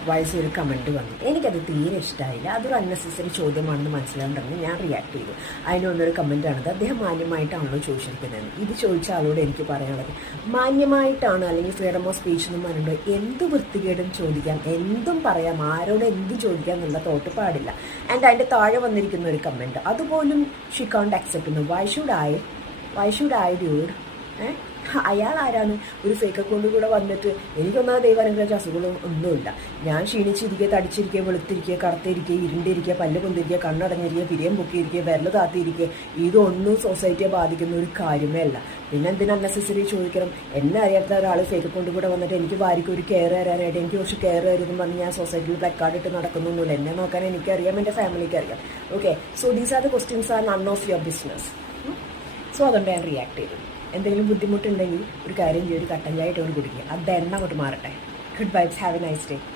Clock vice ഒരു comment വന്നു. എനിക്കത് തീരെ ഇഷ്ടമായില്ല. അതൊരു അൺനെസസറി ചോദ്യമാണെന്ന് മനസ്സിലാണ്ടെന്ന് ഞാൻ റിയാക്ട് ചെയ്തു. അതിന് വന്നൊരു കമൻറ്റാണത്. അദ്ദേഹം മാന്യമായിട്ടാണല്ലോ ചോദിച്ചിരിക്കുന്നത്. ഇത് ചോദിച്ച ആളോട് എനിക്ക് പറയാനുള്ളത്, മാന്യമായിട്ടാണ് അല്ലെങ്കിൽ ഫ്രീഡം ഓഫ് സ്പീച്ച് എന്ന് പറയുന്നത് എന്ത് വൃത്തികേടും ചോദിക്കാം, എന്തും പറയാം, ആരോട് എന്ത് ചോദിക്കാം എന്നുള്ള തോട്ട് പാടില്ല. ആൻഡ് അതിൻ്റെ താഴെ വന്നിരിക്കുന്ന ഒരു കമൻറ്റ് അതുപോലും ഷി കാണ്ട് അക്സെപ്റ്റ് ചെയ്യുന്നു. Why should I dude? അയാൾ ആരാണ്? ഒരു ഫേക്ക് അക്കൗണ്ട് കൂടെ വന്നിട്ട് എനിക്കൊന്നാമത് ദൈവാനുഗ്രഹിച്ച അസുഖങ്ങളും ഒന്നുമില്ല. ഞാൻ ക്ഷീണിച്ചിരിക്കുക, തടിച്ചിരിക്കുക, വെളുത്തിരിക്കുക, കറുത്തിരിക്കുക, ഇരുണ്ടിരിക്കുക, പല്ല് പൊന്തിരിക്കുക, കണ്ണടഞ്ഞിരിക്കുക, പിരിയം പൊക്കിയിരിക്കുക, വിരൽ താത്തിയിരിക്കുക, ഇതൊന്നും സൊസൈറ്റിയെ ബാധിക്കുന്ന ഒരു കാര്യമേ അല്ല. പിന്നെ എന്തിനാ അൺനെസസറി ചോദിക്കണം? എന്നെ അറിയാത്ത ഒരാൾ ഫേക്ക് അക്കൗണ്ട് കൂടെ വന്നിട്ട് എനിക്ക് ഭാര്യയ്ക്ക് ഒരു കെയർ തരാനായിട്ട് എനിക്ക് കുറച്ച് കെയർ തരുമെന്ന് പറഞ്ഞ് ഞാൻ സൊസൈറ്റിയിൽ പ്ലക്കാർഡ് ഇട്ട് നടക്കുന്നൊന്നുമില്ല. എന്നെ നോക്കാൻ എനിക്കറിയാം, എൻ്റെ ഫാമിലിക്ക് അറിയാം. Okay, so these are the questions are none of your business. So അതുകൊണ്ട് ഞാൻ റിയാക്ട് ചെയ്തു. എന്തെങ്കിലും ബുദ്ധിമുട്ടുണ്ടെങ്കിൽ ഒരു കാര്യം ചെയ്യും, ഒരു കട്ടൻ ചായ ഇട്ടുകൊണ്ട് കുടിക്കുക. അത് എണ്ണ അങ്ങോട്ട് മാറട്ടെ. Good vibes, have A nice day.